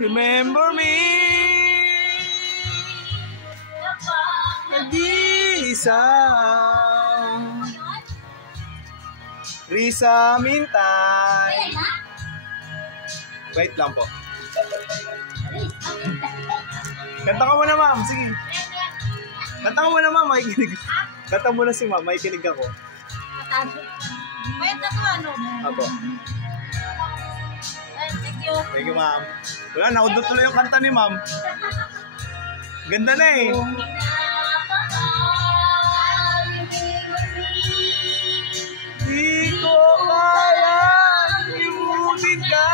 Remember me. Nag-iisa. Risa Mintay. Wait lang po. Kanta ka muna, ma'am. Sige. Kanta ka muna, ma'am. Makikinig. Kanta muna si ma'am. Makikinig ako. Wait na to, ano? Apo. Thank you. Thank you, ma'am. Wala, naudot tuloy yung kanta ni ma'am. Ganda na eh. Di ko kaya limutin ka.